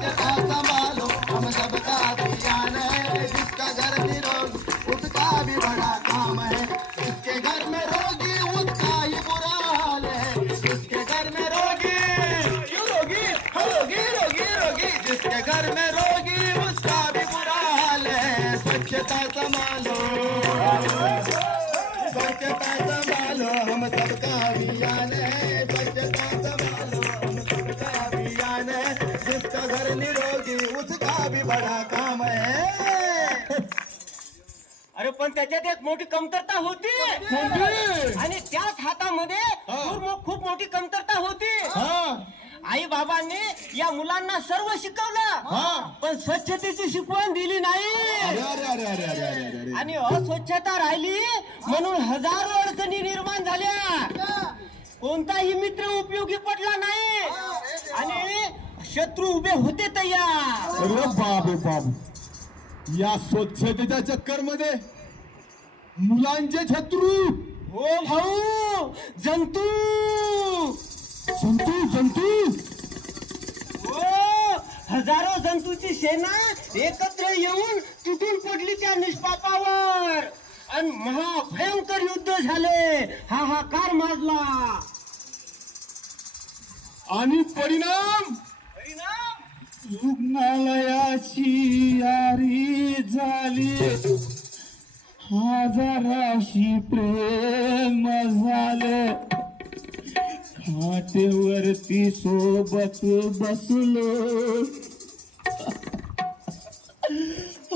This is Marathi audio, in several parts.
संभालो हम सबका अभियान है, जिसका घर निरोगी उसका भी बड़ा काम है, जिसके घर में रोगी उसका ही बुरा हाल है, जिसके घर में रोगी क्यों रोगी रोगी रोगी रोगी, जिसके घर में रोगी उसका भी बुरा हाल है। स्वच्छता संभालो स्वच्छता संभालो हम सबका अभियान है, स्वच्छता संभालो हम सबका अभियान है, जिसका घर निरोगी उसका भी बड़ा काम है। अरे पण त्याच्यात एक मोठी कमतरता होती आणि त्याच हातामध्ये खूप मोठी कमतरता होती. आई बाबांनी या मुलांना सर्व शिकवलं पण स्वच्छतेची शिकवण दिली नाही आणि अस्वच्छता राहिली म्हणून हजारो अडचणी निर्माण झाल्या. कोणताही मित्र उपयोगी पडला नाही आणि शत्रू उभे होते तयार. अरे बाबू बाबू, या स्वच्छतेच्या चक्कर मध्ये मुलांचे शत्रू. हो भाऊ, जंतू जंतू जंतू हो, हजारो जंतूची सेना एकत्र येऊन तुटून पडली त्या निष्पापावर आणि महाभयंकर युद्ध झाले, हाहाकार माजला. आणि परिणाम रुग्णालयाची यारी झाली, हजाराशी प्रेम झाले, खाटेवरती सोबत बसलो,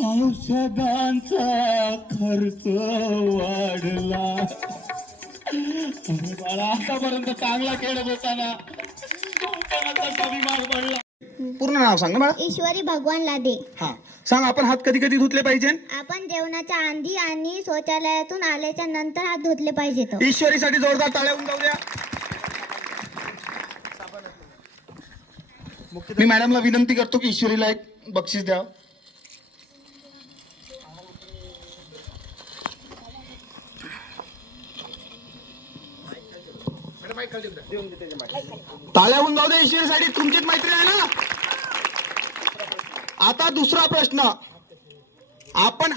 औषधांचा खर्च वाढला. अरे बाळा, आतापर्यंत चांगला खेळत होता ना, कसा बिमार पडला. पूर्ण नाव सांग ना मला. ईश्वरी भगवान लादे. हा सांग, आपण हात कधी कधी धुतले पाहिजे? आपण जेवणाच्या आधी आणि शौचालयातून आल्याच्या नंतर हात धुतले पाहिजेत. ईश्वरीसाठी जोरदार टाळ्या होऊन जाऊ द्या. मी मॅडमला विनंती करतो की ईश्वरीला एक बक्षीस द्या. टाळ्या होऊन जाऊ द्या ईश्वरीसाठी, तुमचीच मैत्री आहे ना. आता दुसरा प्रश्न, आपण